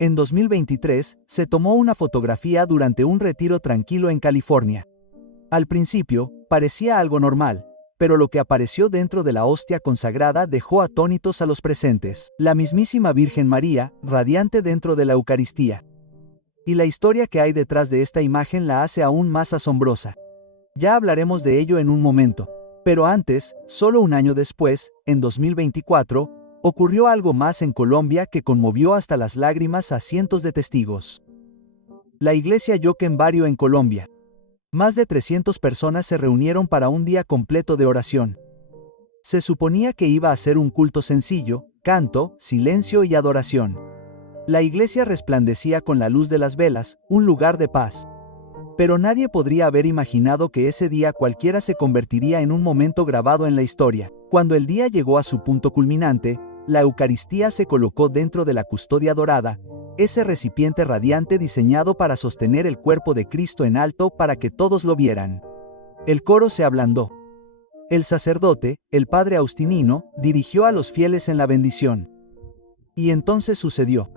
En 2023, se tomó una fotografía durante un retiro tranquilo en California. Al principio, parecía algo normal, pero lo que apareció dentro de la hostia consagrada dejó atónitos a los presentes. La mismísima Virgen María, radiante dentro de la Eucaristía. Y la historia que hay detrás de esta imagen la hace aún más asombrosa. Ya hablaremos de ello en un momento. Pero antes, solo un año después, en 2024, ocurrió algo más en Colombia que conmovió hasta las lágrimas a cientos de testigos. La iglesia Jochen Barrio en Colombia. Más de 300 personas se reunieron para un día completo de oración. Se suponía que iba a ser un culto sencillo, canto, silencio y adoración. La iglesia resplandecía con la luz de las velas, un lugar de paz. Pero nadie podría haber imaginado que ese día cualquiera se convertiría en un momento grabado en la historia. Cuando el día llegó a su punto culminante, la Eucaristía se colocó dentro de la custodia dorada, ese recipiente radiante diseñado para sostener el cuerpo de Cristo en alto para que todos lo vieran. El coro se ablandó. El sacerdote, el padre Austinino, dirigió a los fieles en la bendición. Y entonces sucedió.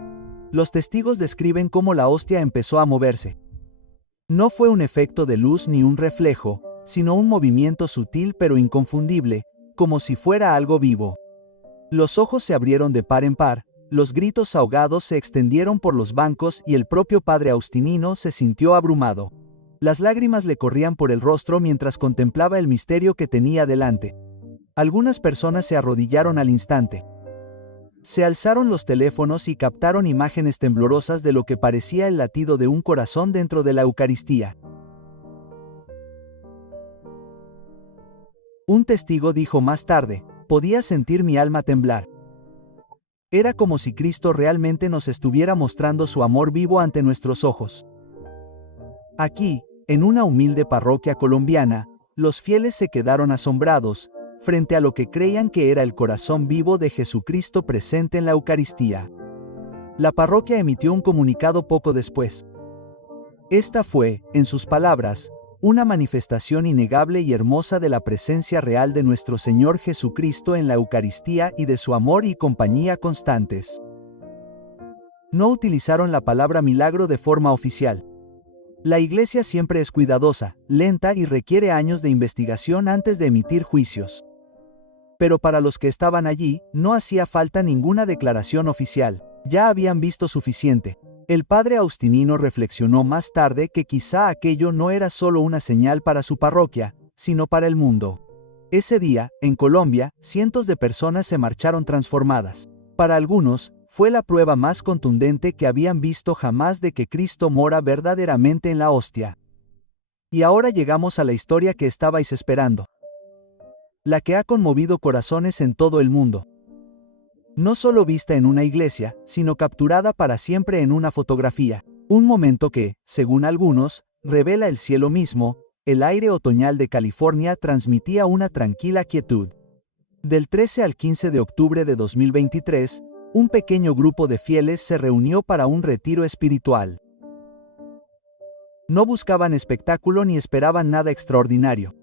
Los testigos describen cómo la hostia empezó a moverse. No fue un efecto de luz ni un reflejo, sino un movimiento sutil pero inconfundible, como si fuera algo vivo. Los ojos se abrieron de par en par, los gritos ahogados se extendieron por los bancos y el propio padre Austinino se sintió abrumado. Las lágrimas le corrían por el rostro mientras contemplaba el misterio que tenía delante. Algunas personas se arrodillaron al instante. Se alzaron los teléfonos y captaron imágenes temblorosas de lo que parecía el latido de un corazón dentro de la Eucaristía. Un testigo dijo más tarde: podía sentir mi alma temblar. Era como si Cristo realmente nos estuviera mostrando su amor vivo ante nuestros ojos. Aquí, en una humilde parroquia colombiana, los fieles se quedaron asombrados, frente a lo que creían que era el corazón vivo de Jesucristo presente en la Eucaristía. La parroquia emitió un comunicado poco después. Esta fue, en sus palabras, una manifestación innegable y hermosa de la presencia real de nuestro Señor Jesucristo en la Eucaristía y de su amor y compañía constantes. No utilizaron la palabra milagro de forma oficial. La Iglesia siempre es cuidadosa, lenta y requiere años de investigación antes de emitir juicios. Pero para los que estaban allí, no hacía falta ninguna declaración oficial, ya habían visto suficiente. El padre Austinino reflexionó más tarde que quizá aquello no era solo una señal para su parroquia, sino para el mundo. Ese día, en Colombia, cientos de personas se marcharon transformadas. Para algunos, fue la prueba más contundente que habían visto jamás de que Cristo mora verdaderamente en la hostia. Y ahora llegamos a la historia que estabais esperando. La que ha conmovido corazones en todo el mundo. No solo vista en una iglesia, sino capturada para siempre en una fotografía. Un momento que, según algunos, revela el cielo mismo. El aire otoñal de California transmitía una tranquila quietud. Del 13 al 15 de octubre de 2023, un pequeño grupo de fieles se reunió para un retiro espiritual. No buscaban espectáculo ni esperaban nada extraordinario.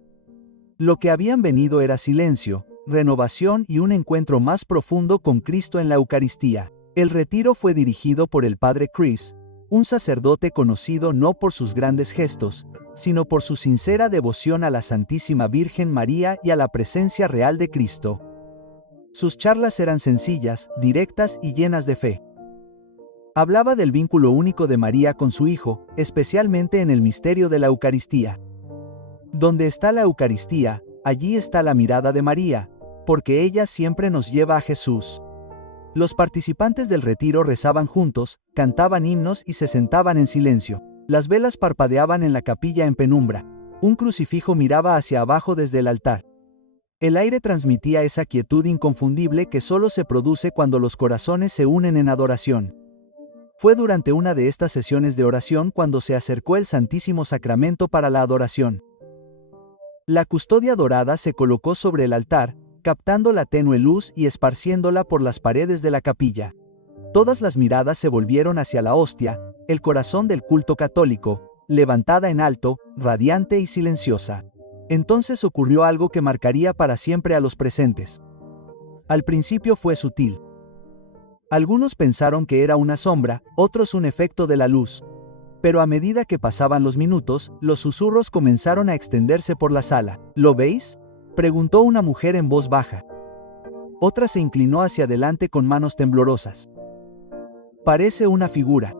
Lo que habían venido era silencio, renovación y un encuentro más profundo con Cristo en la Eucaristía. El retiro fue dirigido por el padre Chris, un sacerdote conocido no por sus grandes gestos, sino por su sincera devoción a la Santísima Virgen María y a la presencia real de Cristo. Sus charlas eran sencillas, directas y llenas de fe. Hablaba del vínculo único de María con su Hijo, especialmente en el misterio de la Eucaristía. Donde está la Eucaristía, allí está la mirada de María, porque ella siempre nos lleva a Jesús. Los participantes del retiro rezaban juntos, cantaban himnos y se sentaban en silencio. Las velas parpadeaban en la capilla en penumbra. Un crucifijo miraba hacia abajo desde el altar. El aire transmitía esa quietud inconfundible que solo se produce cuando los corazones se unen en adoración. Fue durante una de estas sesiones de oración cuando se acercó el Santísimo Sacramento para la adoración. La custodia dorada se colocó sobre el altar, captando la tenue luz y esparciéndola por las paredes de la capilla. Todas las miradas se volvieron hacia la hostia, el corazón del culto católico, levantada en alto, radiante y silenciosa. Entonces ocurrió algo que marcaría para siempre a los presentes. Al principio fue sutil. Algunos pensaron que era una sombra, otros un efecto de la luz. Pero a medida que pasaban los minutos, los susurros comenzaron a extenderse por la sala. ¿Lo veis?, preguntó una mujer en voz baja. Otra se inclinó hacia adelante con manos temblorosas. Parece una figura.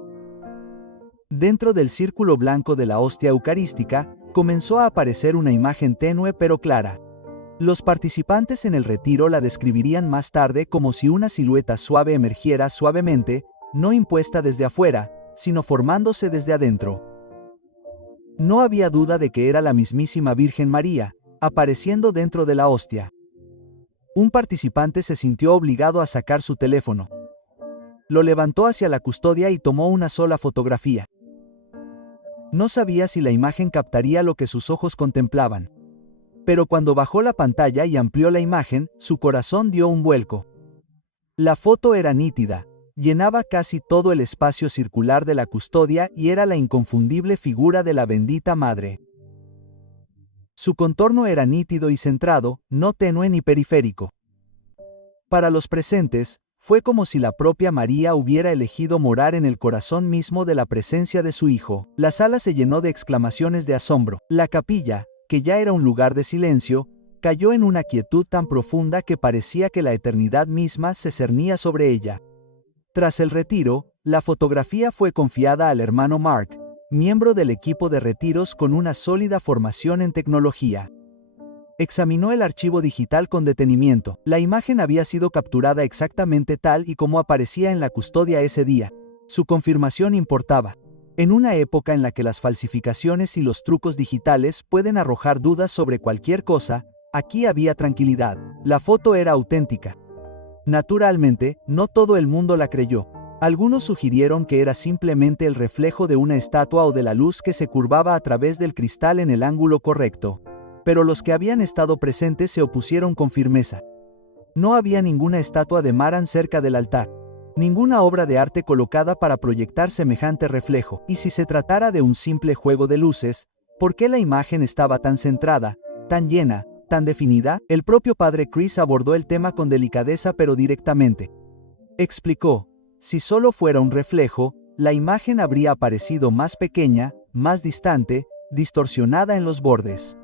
Dentro del círculo blanco de la hostia eucarística, comenzó a aparecer una imagen tenue pero clara. Los participantes en el retiro la describirían más tarde como si una silueta suave emergiera suavemente, no impuesta desde afuera, sino formándose desde adentro. No había duda de que era la mismísima Virgen María, apareciendo dentro de la hostia. Un participante se sintió obligado a sacar su teléfono. Lo levantó hacia la custodia y tomó una sola fotografía. No sabía si la imagen captaría lo que sus ojos contemplaban. Pero cuando bajó la pantalla y amplió la imagen, su corazón dio un vuelco. La foto era nítida, llenaba casi todo el espacio circular de la custodia y era la inconfundible figura de la bendita Madre. Su contorno era nítido y centrado, no tenue ni periférico. Para los presentes, fue como si la propia María hubiera elegido morar en el corazón mismo de la presencia de su Hijo. La sala se llenó de exclamaciones de asombro. La capilla, que ya era un lugar de silencio, cayó en una quietud tan profunda que parecía que la eternidad misma se cernía sobre ella. Tras el retiro, la fotografía fue confiada al hermano Mark, miembro del equipo de retiros con una sólida formación en tecnología. Examinó el archivo digital con detenimiento. La imagen había sido capturada exactamente tal y como aparecía en la custodia ese día. Su confirmación importaba. En una época en la que las falsificaciones y los trucos digitales pueden arrojar dudas sobre cualquier cosa, aquí había tranquilidad. La foto era auténtica. Naturalmente, no todo el mundo la creyó. Algunos sugirieron que era simplemente el reflejo de una estatua o de la luz que se curvaba a través del cristal en el ángulo correcto. Pero los que habían estado presentes se opusieron con firmeza. No había ninguna estatua de Maran cerca del altar. Ninguna obra de arte colocada para proyectar semejante reflejo. Y si se tratara de un simple juego de luces, ¿por qué la imagen estaba tan centrada, tan llena, tan definida? El propio padre Chris abordó el tema con delicadeza pero directamente. Explicó: si solo fuera un reflejo, la imagen habría aparecido más pequeña, más distante, distorsionada en los bordes.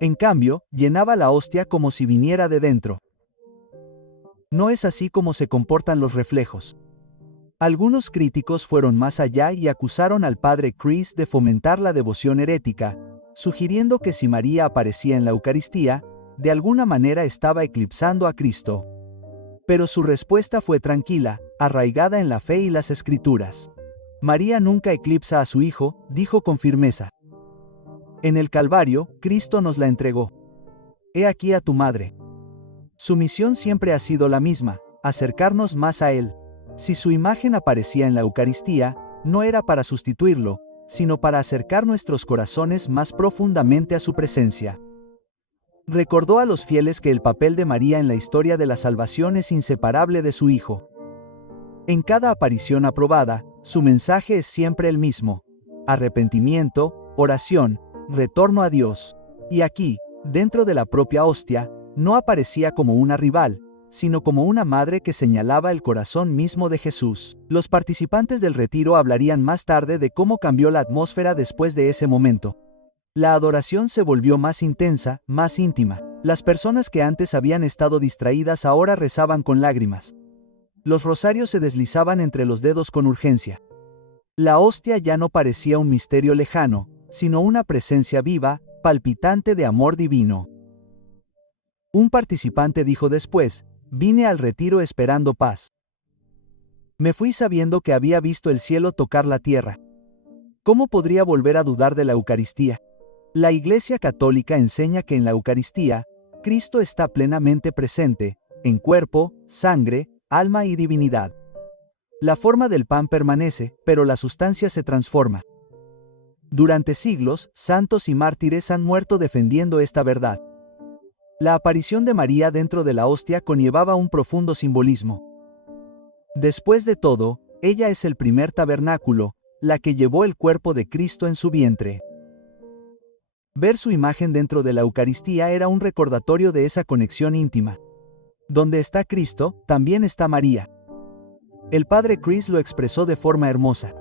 En cambio, llenaba la hostia como si viniera de dentro. No es así como se comportan los reflejos. Algunos críticos fueron más allá y acusaron al padre Chris de fomentar la devoción herética, sugiriendo que si María aparecía en la Eucaristía, de alguna manera estaba eclipsando a Cristo. Pero su respuesta fue tranquila, arraigada en la fe y las Escrituras. María nunca eclipsa a su Hijo, dijo con firmeza. En el Calvario, Cristo nos la entregó. He aquí a tu madre. Su misión siempre ha sido la misma, acercarnos más a Él. Si su imagen aparecía en la Eucaristía, no era para sustituirlo, sino para acercar nuestros corazones más profundamente a su presencia. Recordó a los fieles que el papel de María en la historia de la salvación es inseparable de su Hijo. En cada aparición aprobada, su mensaje es siempre el mismo: arrepentimiento, oración, retorno a Dios. Y aquí, dentro de la propia hostia, no aparecía como una rival, sino como una madre que señalaba el corazón mismo de Jesús. Los participantes del retiro hablarían más tarde de cómo cambió la atmósfera después de ese momento. La adoración se volvió más intensa, más íntima. Las personas que antes habían estado distraídas ahora rezaban con lágrimas. Los rosarios se deslizaban entre los dedos con urgencia. La hostia ya no parecía un misterio lejano, sino una presencia viva, palpitante de amor divino. Un participante dijo después: vine al retiro esperando paz. Me fui sabiendo que había visto el cielo tocar la tierra. ¿Cómo podría volver a dudar de la Eucaristía? La Iglesia Católica enseña que en la Eucaristía, Cristo está plenamente presente, en cuerpo, sangre, alma y divinidad. La forma del pan permanece, pero la sustancia se transforma. Durante siglos, santos y mártires han muerto defendiendo esta verdad. La aparición de María dentro de la hostia conllevaba un profundo simbolismo. Después de todo, ella es el primer tabernáculo, la que llevó el cuerpo de Cristo en su vientre. Ver su imagen dentro de la Eucaristía era un recordatorio de esa conexión íntima. Donde está Cristo, también está María. El padre Chris lo expresó de forma hermosa.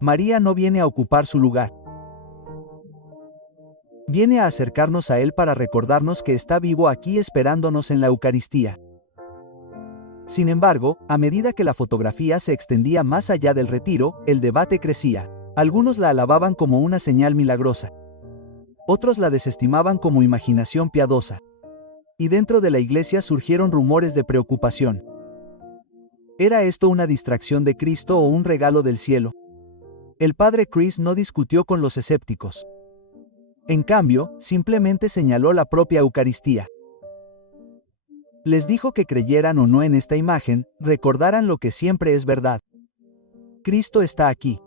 María no viene a ocupar su lugar. Viene a acercarnos a Él para recordarnos que está vivo aquí esperándonos en la Eucaristía. Sin embargo, a medida que la fotografía se extendía más allá del retiro, el debate crecía. Algunos la alababan como una señal milagrosa. Otros la desestimaban como imaginación piadosa. Y dentro de la iglesia surgieron rumores de preocupación. ¿Era esto una distracción de Cristo o un regalo del cielo? El padre Chris no discutió con los escépticos. En cambio, simplemente señaló la propia Eucaristía. Les dijo que creyeran o no en esta imagen, recordaran lo que siempre es verdad. Cristo está aquí.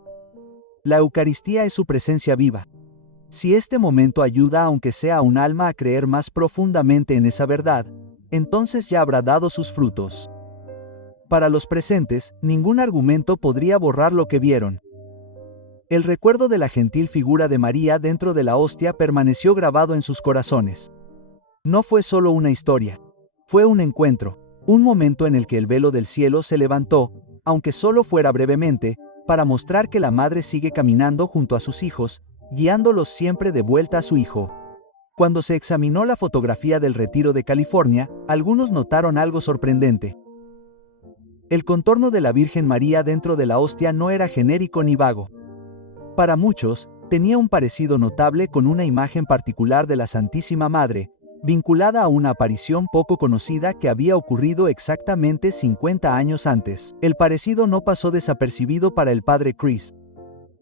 La Eucaristía es su presencia viva. Si este momento ayuda aunque sea a un alma a creer más profundamente en esa verdad, entonces ya habrá dado sus frutos. Para los presentes, ningún argumento podría borrar lo que vieron. El recuerdo de la gentil figura de María dentro de la hostia permaneció grabado en sus corazones. No fue solo una historia. Fue un encuentro, un momento en el que el velo del cielo se levantó, aunque solo fuera brevemente, para mostrar que la madre sigue caminando junto a sus hijos, guiándolos siempre de vuelta a su hijo. Cuando se examinó la fotografía del retiro de California, algunos notaron algo sorprendente. El contorno de la Virgen María dentro de la hostia no era genérico ni vago. Para muchos, tenía un parecido notable con una imagen particular de la Santísima Madre, vinculada a una aparición poco conocida que había ocurrido exactamente 50 años antes. El parecido no pasó desapercibido para el padre Chris.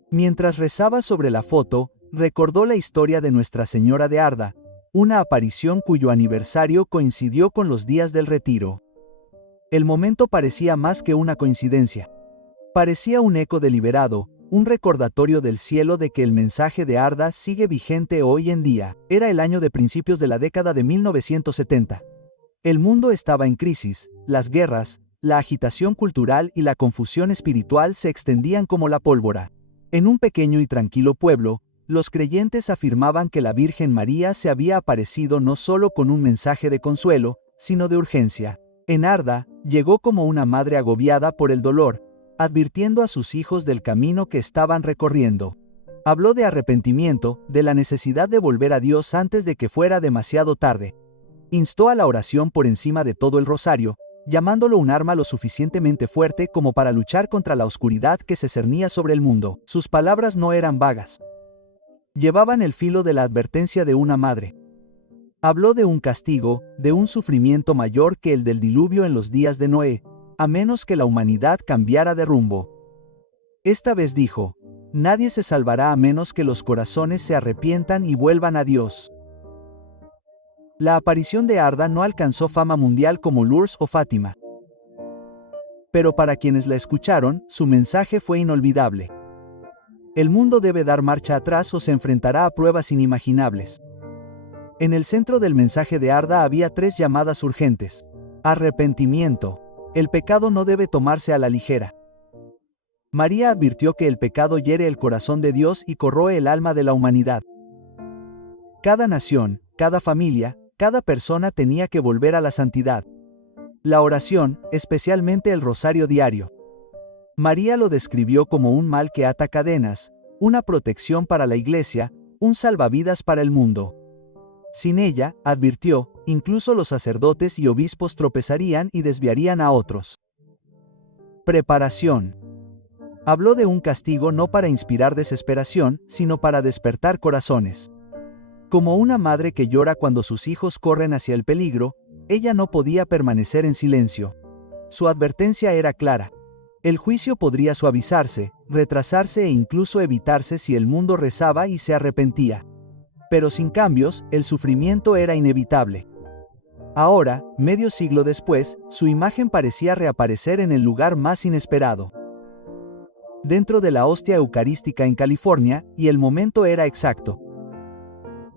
Mientras rezaba sobre la foto, recordó la historia de Nuestra Señora de Arda, una aparición cuyo aniversario coincidió con los días del retiro. El momento parecía más que una coincidencia. Parecía un eco deliberado, un recordatorio del cielo de que el mensaje de Arda sigue vigente hoy en día. Era el año de principios de la década de 1970. El mundo estaba en crisis, las guerras, la agitación cultural y la confusión espiritual se extendían como la pólvora. En un pequeño y tranquilo pueblo, los creyentes afirmaban que la Virgen María se había aparecido no solo con un mensaje de consuelo, sino de urgencia. En Arda, llegó como una madre agobiada por el dolor, advirtiendo a sus hijos del camino que estaban recorriendo. Habló de arrepentimiento, de la necesidad de volver a Dios antes de que fuera demasiado tarde. Instó a la oración por encima de todo el rosario, llamándolo un arma lo suficientemente fuerte como para luchar contra la oscuridad que se cernía sobre el mundo. Sus palabras no eran vagas. Llevaban el filo de la advertencia de una madre. Habló de un castigo, de un sufrimiento mayor que el del diluvio en los días de Noé, a menos que la humanidad cambiara de rumbo. Esta vez dijo, nadie se salvará a menos que los corazones se arrepientan y vuelvan a Dios. La aparición de Arda no alcanzó fama mundial como Lourdes o Fátima. Pero para quienes la escucharon, su mensaje fue inolvidable. El mundo debe dar marcha atrás o se enfrentará a pruebas inimaginables. En el centro del mensaje de Arda había 3 llamadas urgentes. Arrepentimiento. El pecado no debe tomarse a la ligera. María advirtió que el pecado hiere el corazón de Dios y corroe el alma de la humanidad. Cada nación, cada familia, cada persona tenía que volver a la santidad. La oración, especialmente el rosario diario. María lo describió como un mal que ata cadenas, una protección para la iglesia, un salvavidas para el mundo. Sin ella, advirtió, incluso los sacerdotes y obispos tropezarían y desviarían a otros. Preparación. Habló de un castigo no para inspirar desesperación, sino para despertar corazones. Como una madre que llora cuando sus hijos corren hacia el peligro, ella no podía permanecer en silencio. Su advertencia era clara. El juicio podría suavizarse, retrasarse e incluso evitarse si el mundo rezaba y se arrepentía. Pero sin cambios, el sufrimiento era inevitable. Ahora, medio siglo después, su imagen parecía reaparecer en el lugar más inesperado. Dentro de la hostia eucarística en California, y el momento era exacto.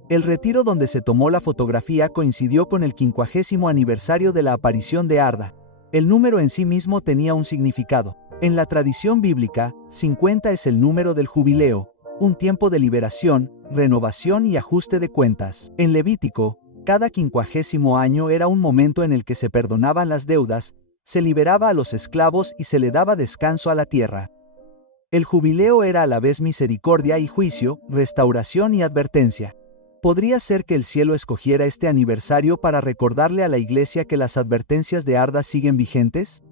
El retiro donde se tomó la fotografía coincidió con el 50º aniversario de la aparición de Arda. El número en sí mismo tenía un significado. En la tradición bíblica, 50 es el número del jubileo, un tiempo de liberación, renovación y ajuste de cuentas. En Levítico, cada 50º año era un momento en el que se perdonaban las deudas, se liberaba a los esclavos y se le daba descanso a la tierra. El jubileo era a la vez misericordia y juicio, restauración y advertencia. ¿Podría ser que el cielo escogiera este aniversario para recordarle a la Iglesia que las advertencias de Arda siguen vigentes?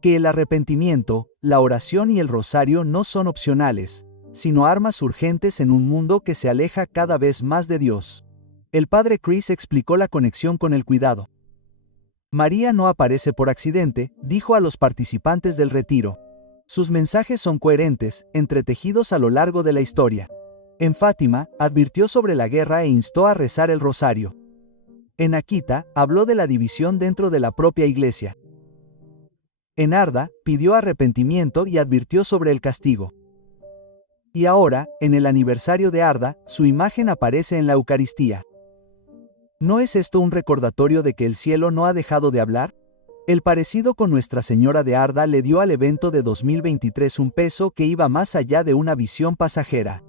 Que el arrepentimiento, la oración y el rosario no son opcionales, sino armas urgentes en un mundo que se aleja cada vez más de Dios. El padre Chris explicó la conexión con el cuidado. María no aparece por accidente, dijo a los participantes del retiro. Sus mensajes son coherentes, entretejidos a lo largo de la historia. En Fátima, advirtió sobre la guerra e instó a rezar el rosario. En Akita, habló de la división dentro de la propia Iglesia. En Arda, pidió arrepentimiento y advirtió sobre el castigo. Y ahora, en el aniversario de Arda, su imagen aparece en la Eucaristía. ¿No es esto un recordatorio de que el cielo no ha dejado de hablar? El parecido con Nuestra Señora de Arda le dio al evento de 2023 un peso que iba más allá de una visión pasajera.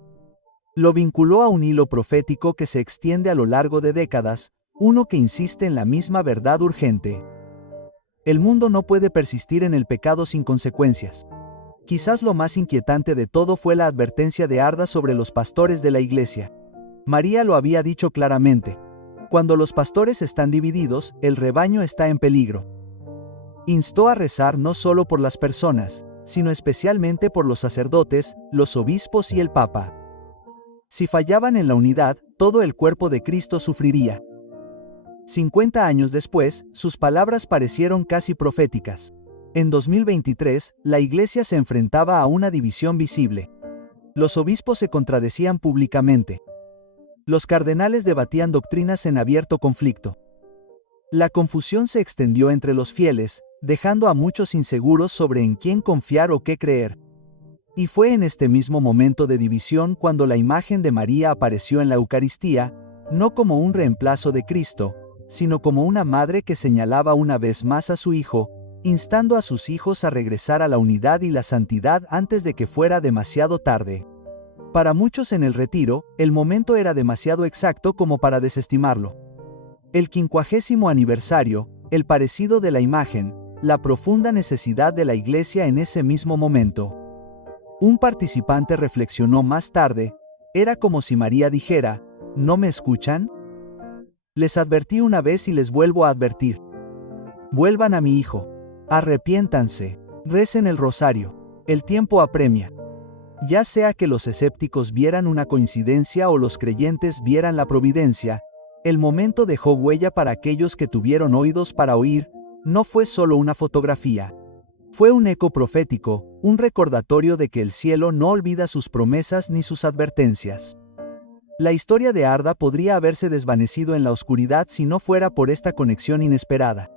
Lo vinculó a un hilo profético que se extiende a lo largo de décadas, uno que insiste en la misma verdad urgente. El mundo no puede persistir en el pecado sin consecuencias. Quizás lo más inquietante de todo fue la advertencia de Arda sobre los pastores de la Iglesia. María lo había dicho claramente. Cuando los pastores están divididos, el rebaño está en peligro. Instó a rezar no solo por las personas, sino especialmente por los sacerdotes, los obispos y el Papa. Si fallaban en la unidad, todo el cuerpo de Cristo sufriría. 50 años después, sus palabras parecieron casi proféticas. En 2023, la Iglesia se enfrentaba a una división visible. Los obispos se contradecían públicamente. Los cardenales debatían doctrinas en abierto conflicto. La confusión se extendió entre los fieles, dejando a muchos inseguros sobre en quién confiar o qué creer. Y fue en este mismo momento de división cuando la imagen de María apareció en la Eucaristía, no como un reemplazo de Cristo, sino como una madre que señalaba una vez más a su Hijo, instando a sus hijos a regresar a la unidad y la santidad antes de que fuera demasiado tarde. Para muchos en el retiro, el momento era demasiado exacto como para desestimarlo. El 50º aniversario, el parecido de la imagen, la profunda necesidad de la Iglesia en ese mismo momento. Un participante reflexionó más tarde, era como si María dijera, ¿no me escuchan? Les advertí una vez y les vuelvo a advertir. Vuelvan a mi Hijo. Arrepiéntanse. Recen el rosario. El tiempo apremia. Ya sea que los escépticos vieran una coincidencia o los creyentes vieran la providencia, el momento dejó huella para aquellos que tuvieron oídos para oír, no fue solo una fotografía. Fue un eco profético, un recordatorio de que el cielo no olvida sus promesas ni sus advertencias. La historia de Arda podría haberse desvanecido en la oscuridad si no fuera por esta conexión inesperada.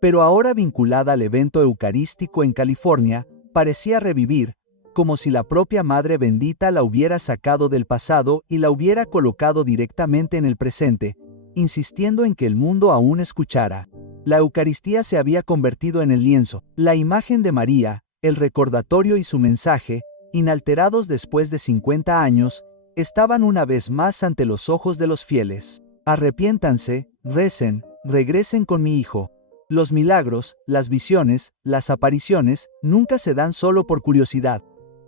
Pero ahora vinculada al evento eucarístico en California, parecía revivir, como si la propia Madre Bendita la hubiera sacado del pasado y la hubiera colocado directamente en el presente, insistiendo en que el mundo aún escuchara. La Eucaristía se había convertido en el lienzo, la imagen de María, el recordatorio y su mensaje, inalterados después de 50 años, estaban una vez más ante los ojos de los fieles. Arrepiéntanse, recen, regresen con mi Hijo. Los milagros, las visiones, las apariciones, nunca se dan solo por curiosidad.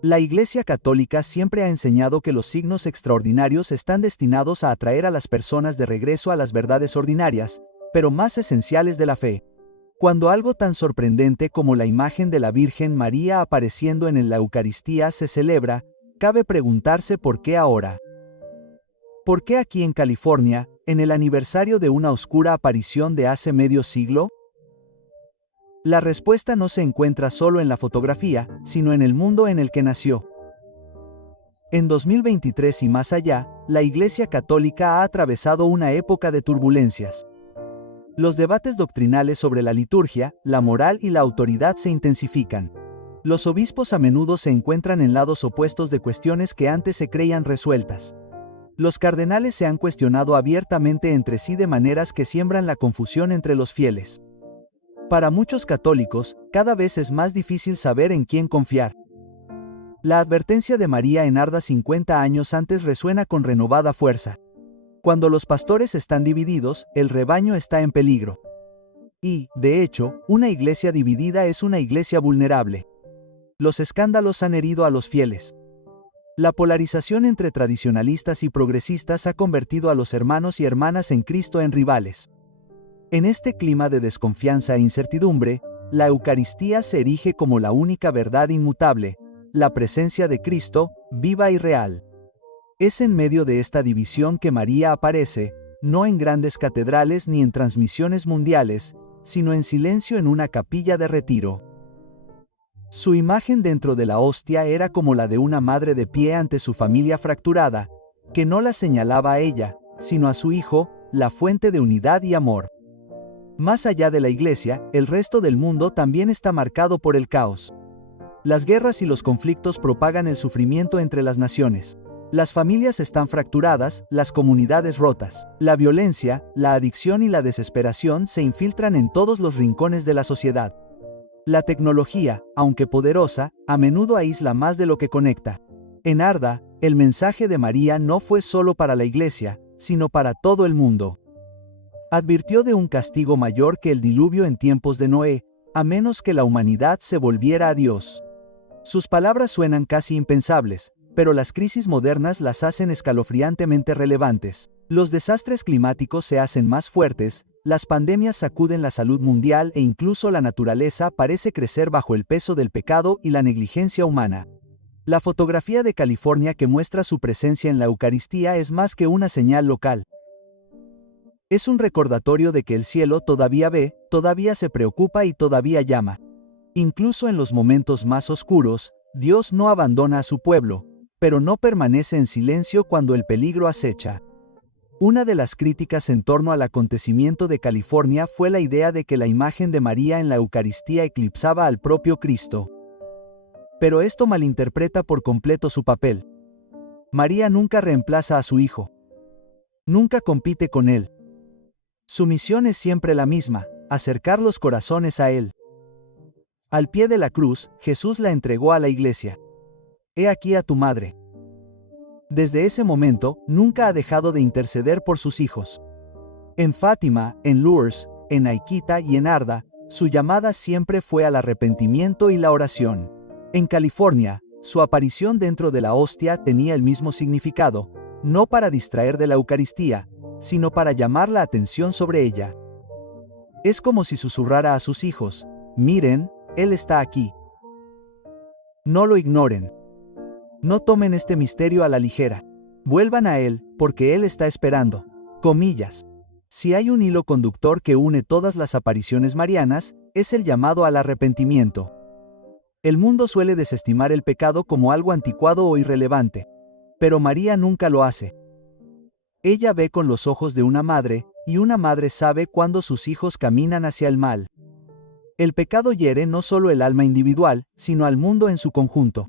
La Iglesia Católica siempre ha enseñado que los signos extraordinarios están destinados a atraer a las personas de regreso a las verdades ordinarias, pero más esenciales de la fe. Cuando algo tan sorprendente como la imagen de la Virgen María apareciendo en la Eucaristía se celebra, cabe preguntarse por qué ahora. ¿Por qué aquí en California, en el aniversario de una oscura aparición de hace medio siglo? La respuesta no se encuentra solo en la fotografía, sino en el mundo en el que nació. En 2023 y más allá, la Iglesia Católica ha atravesado una época de turbulencias. Los debates doctrinales sobre la liturgia, la moral y la autoridad se intensifican. Los obispos a menudo se encuentran en lados opuestos de cuestiones que antes se creían resueltas. Los cardenales se han cuestionado abiertamente entre sí de maneras que siembran la confusión entre los fieles. Para muchos católicos, cada vez es más difícil saber en quién confiar. La advertencia de María en Arda 50 años antes resuena con renovada fuerza. Cuando los pastores están divididos, el rebaño está en peligro. Y, de hecho, una iglesia dividida es una iglesia vulnerable. Los escándalos han herido a los fieles. La polarización entre tradicionalistas y progresistas ha convertido a los hermanos y hermanas en Cristo en rivales. En este clima de desconfianza e incertidumbre, la Eucaristía se erige como la única verdad inmutable, la presencia de Cristo, viva y real. Es en medio de esta división que María aparece, no en grandes catedrales ni en transmisiones mundiales, sino en silencio en una capilla de retiro. Su imagen dentro de la hostia era como la de una madre de pie ante su familia fracturada, que no la señalaba a ella, sino a su hijo, la fuente de unidad y amor. Más allá de la iglesia, el resto del mundo también está marcado por el caos. Las guerras y los conflictos propagan el sufrimiento entre las naciones. Las familias están fracturadas, las comunidades rotas. La violencia, la adicción y la desesperación se infiltran en todos los rincones de la sociedad. La tecnología, aunque poderosa, a menudo aísla más de lo que conecta. En Arda, el mensaje de María no fue solo para la iglesia, sino para todo el mundo. Advirtió de un castigo mayor que el diluvio en tiempos de Noé, a menos que la humanidad se volviera a Dios. Sus palabras suenan casi impensables, pero las crisis modernas las hacen escalofriantemente relevantes. Los desastres climáticos se hacen más fuertes, las pandemias sacuden la salud mundial e incluso la naturaleza parece crecer bajo el peso del pecado y la negligencia humana. La fotografía de California que muestra su presencia en la Eucaristía es más que una señal local. Es un recordatorio de que el cielo todavía ve, todavía se preocupa y todavía llama. Incluso en los momentos más oscuros, Dios no abandona a su pueblo, pero no permanece en silencio cuando el peligro acecha. Una de las críticas en torno al acontecimiento de California fue la idea de que la imagen de María en la Eucaristía eclipsaba al propio Cristo. Pero esto malinterpreta por completo su papel. María nunca reemplaza a su Hijo. Nunca compite con Él. Su misión es siempre la misma, acercar los corazones a Él. Al pie de la cruz, Jesús la entregó a la iglesia. He aquí a tu madre. Desde ese momento, nunca ha dejado de interceder por sus hijos. En Fátima, en Lourdes, en Aiquita y en Arda, su llamada siempre fue al arrepentimiento y la oración. En California, su aparición dentro de la hostia tenía el mismo significado, no para distraer de la Eucaristía, sino para llamar la atención sobre ella. Es como si susurrara a sus hijos: miren, Él está aquí. No lo ignoren. No tomen este misterio a la ligera. Vuelvan a Él, porque Él está esperando. Comillas. Si hay un hilo conductor que une todas las apariciones marianas, es el llamado al arrepentimiento. El mundo suele desestimar el pecado como algo anticuado o irrelevante. Pero María nunca lo hace. Ella ve con los ojos de una madre, y una madre sabe cuando sus hijos caminan hacia el mal. El pecado hiere no solo el alma individual, sino al mundo en su conjunto.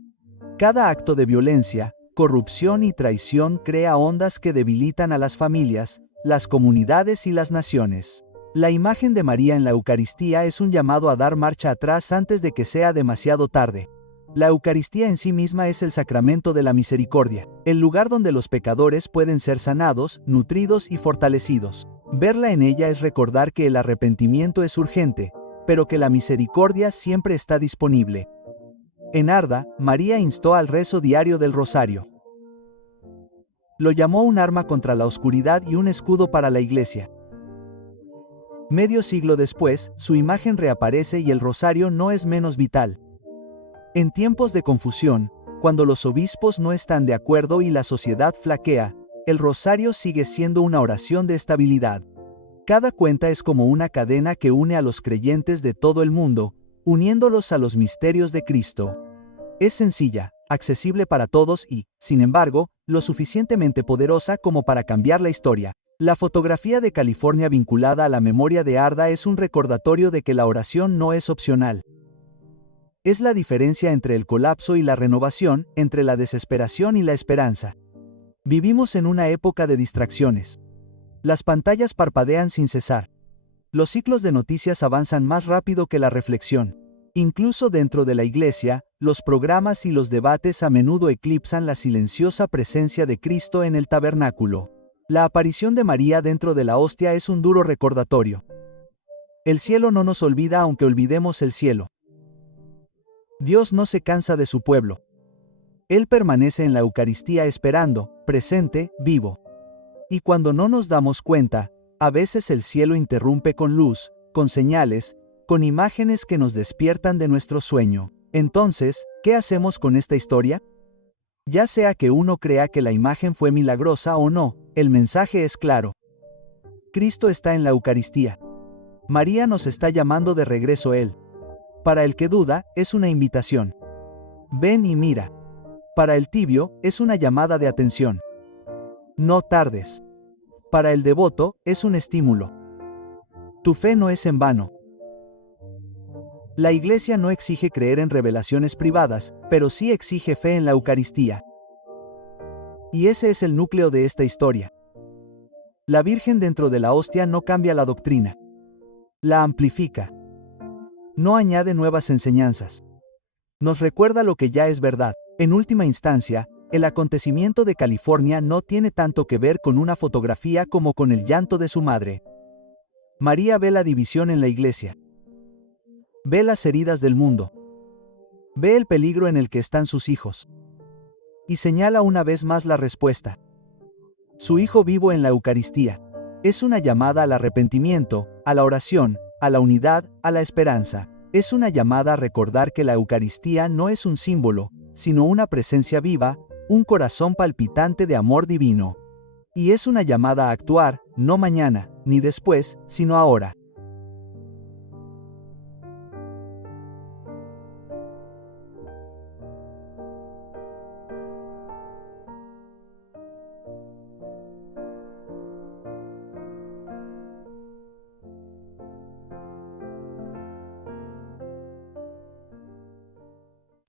Cada acto de violencia, corrupción y traición crea ondas que debilitan a las familias, las comunidades y las naciones. La imagen de María en la Eucaristía es un llamado a dar marcha atrás antes de que sea demasiado tarde. La Eucaristía en sí misma es el sacramento de la misericordia, el lugar donde los pecadores pueden ser sanados, nutridos y fortalecidos. Verla en ella es recordar que el arrepentimiento es urgente, pero que la misericordia siempre está disponible. En Arda, María instó al rezo diario del rosario. Lo llamó un arma contra la oscuridad y un escudo para la iglesia. Medio siglo después, su imagen reaparece y el rosario no es menos vital. En tiempos de confusión, cuando los obispos no están de acuerdo y la sociedad flaquea, el rosario sigue siendo una oración de estabilidad. Cada cuenta es como una cadena que une a los creyentes de todo el mundo, uniéndolos a los misterios de Cristo. Es sencilla, accesible para todos y, sin embargo, lo suficientemente poderosa como para cambiar la historia. La fotografía de California vinculada a la memoria de Arda es un recordatorio de que la oración no es opcional. Es la diferencia entre el colapso y la renovación, entre la desesperación y la esperanza. Vivimos en una época de distracciones. Las pantallas parpadean sin cesar. Los ciclos de noticias avanzan más rápido que la reflexión. Incluso dentro de la iglesia, los programas y los debates a menudo eclipsan la silenciosa presencia de Cristo en el tabernáculo. La aparición de María dentro de la hostia es un duro recordatorio. El cielo no nos olvida aunque olvidemos el cielo. Dios no se cansa de su pueblo. Él permanece en la Eucaristía esperando, presente, vivo. Y cuando no nos damos cuenta, a veces el cielo interrumpe con luz, con señales, con imágenes que nos despiertan de nuestro sueño. Entonces, ¿qué hacemos con esta historia? Ya sea que uno crea que la imagen fue milagrosa o no, el mensaje es claro. Cristo está en la Eucaristía. María nos está llamando de regreso a Él. Para el que duda, es una invitación. Ven y mira. Para el tibio, es una llamada de atención. No tardes. Para el devoto, es un estímulo. Tu fe no es en vano. La Iglesia no exige creer en revelaciones privadas, pero sí exige fe en la Eucaristía. Y ese es el núcleo de esta historia. La Virgen dentro de la hostia no cambia la doctrina. La amplifica. No añade nuevas enseñanzas. Nos recuerda lo que ya es verdad. En última instancia, el acontecimiento de California no tiene tanto que ver con una fotografía como con el llanto de su madre. María ve la división en la Iglesia. Ve las heridas del mundo. Ve el peligro en el que están sus hijos. Y señala una vez más la respuesta. Su Hijo vivo en la Eucaristía. Es una llamada al arrepentimiento, a la oración, a la unidad, a la esperanza. Es una llamada a recordar que la Eucaristía no es un símbolo, sino una presencia viva, un corazón palpitante de amor divino. Y es una llamada a actuar, no mañana, ni después, sino ahora.